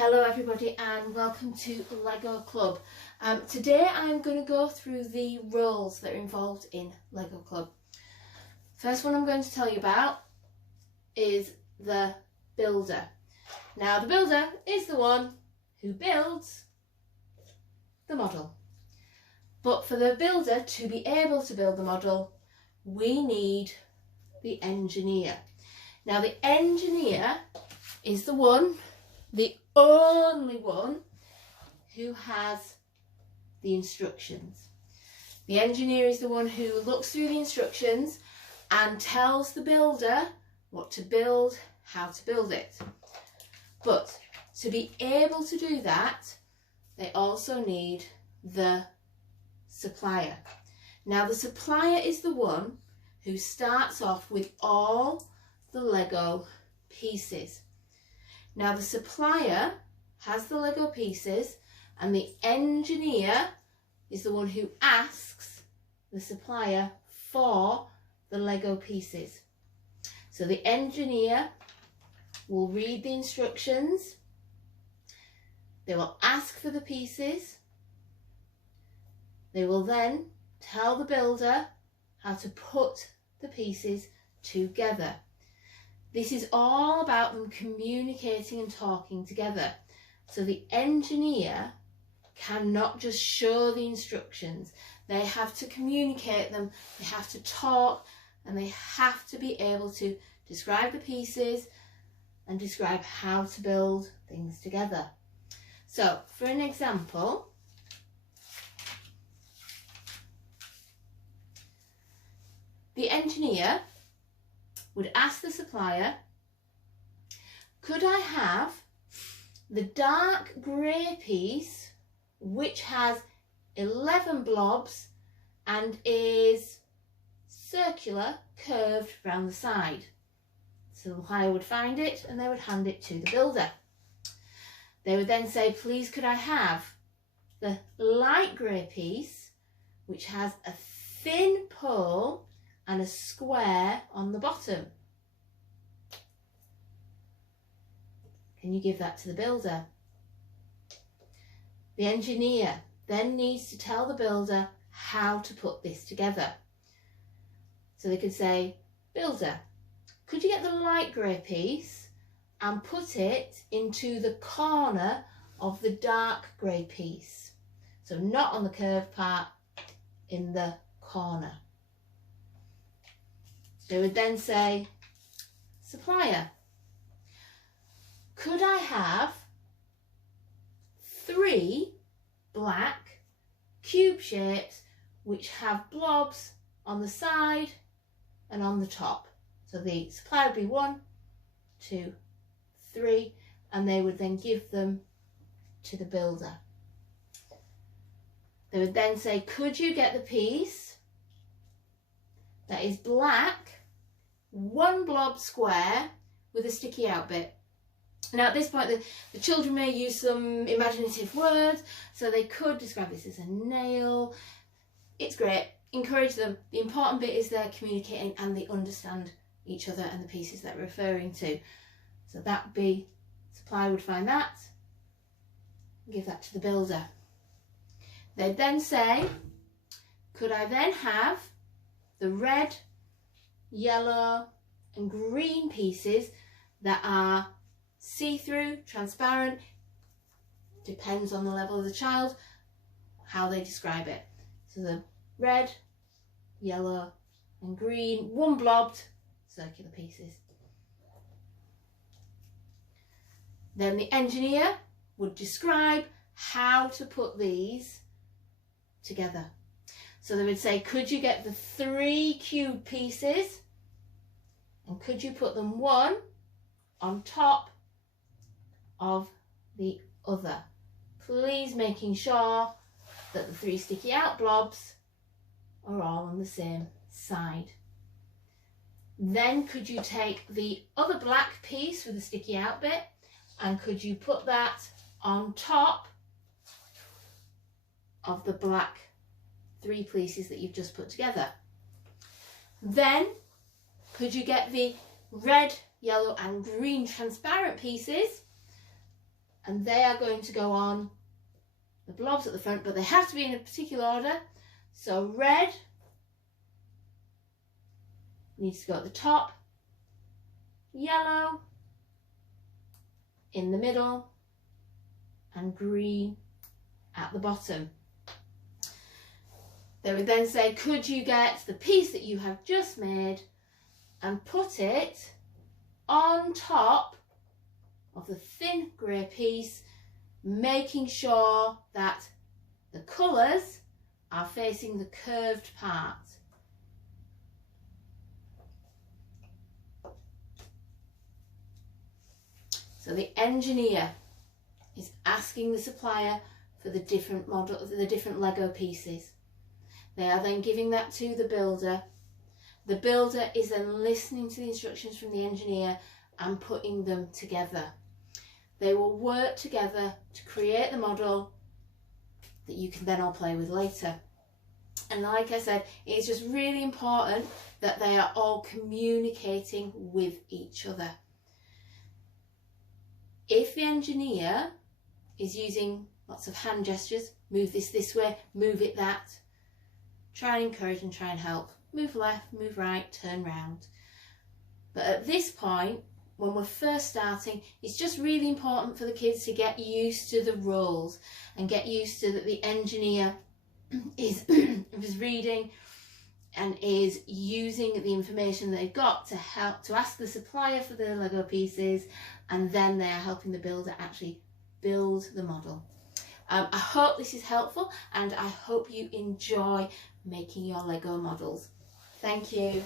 Hello everybody and welcome to Lego Club. Today I'm going to go through the roles that are involved in Lego Club. First one I'm going to tell you about is the builder. Now the builder is the one who builds the model. But for the builder to be able to build the model, we need the engineer. Now the engineer is the only one who has the instructions. The engineer is the one who looks through the instructions and tells the builder what to build, how to build it. But to be able to do that, they also need the supplier. Now the supplier is the one who starts off with all the Lego pieces. Now the supplier has the Lego pieces and the engineer is the one who asks the supplier for the Lego pieces. So the engineer will read the instructions, they will ask for the pieces, they will then tell the builder how to put the pieces together. This is all about them communicating and talking together. So the engineer cannot just show the instructions. They have to communicate them, they have to talk, and they have to be able to describe the pieces and describe how to build things together. So for an example, the engineer would ask the supplier, could I have the dark grey piece which has 11 blobs and is circular, curved round the side? So the supplier would find it and they would hand it to the builder. They would then say, please could I have the light grey piece which has a thin pole and a square on the bottom. Can you give that to the builder? The engineer then needs to tell the builder how to put this together. So they could say, builder, could you get the light grey piece and put it into the corner of the dark grey piece? So not on the curved part, in the corner. They would then say, supplier, could I have 3 black cube shapes which have blobs on the side and on the top? So the supplier would be 1, 2, 3, and they would then give them to the builder. They would then say, could you get the piece that is black, 1 blob square with a sticky out bit? Now at this point the children may use some imaginative words, so they could describe this as a nail. It's great, encourage them. The important bit is they're communicating and they understand each other and the pieces that we're referring to. So that would be, supplier would find that and give that to the builder. They'd then say, could I then have the red, yellow and green pieces that are see-through, transparent, depends on the level of the child, how they describe it. So the red, yellow and green, 1 blobbed, circular pieces. Then the engineer would describe how to put these together. So they would say, could you get the 3 cube pieces and could you put them 1 on top of the other? Please making sure that the 3 sticky out blobs are all on the same side. Then could you take the other black piece with the sticky out bit and could you put that on top of the black 3 pieces that you've just put together? Then could you get the red, yellow and green transparent pieces and they are going to go on the blobs at the front, but they have to be in a particular order. So red needs to go at the top, yellow in the middle, and green at the bottom. They would then say, could you get the piece that you have just made and put it on top of the thin grey piece, making sure that the colours are facing the curved part. So the engineer is asking the supplier for the different the different Lego pieces. They are then giving that to the builder. The builder is then listening to the instructions from the engineer and putting them together. They will work together to create the model that you can then all play with later. And like I said, it's just really important that they are all communicating with each other. If the engineer is using lots of hand gestures, move this way, move it that, try and encourage and try and help. Move left, move right, turn round. But at this point, when we're first starting, it's just really important for the kids to get used to the roles and get used to that the engineer is reading and is using the information they've got to help to ask the supplier for the Lego pieces, and then they are helping the builder actually build the model. I hope this is helpful, and I hope you enjoy making your Lego models. Thank you.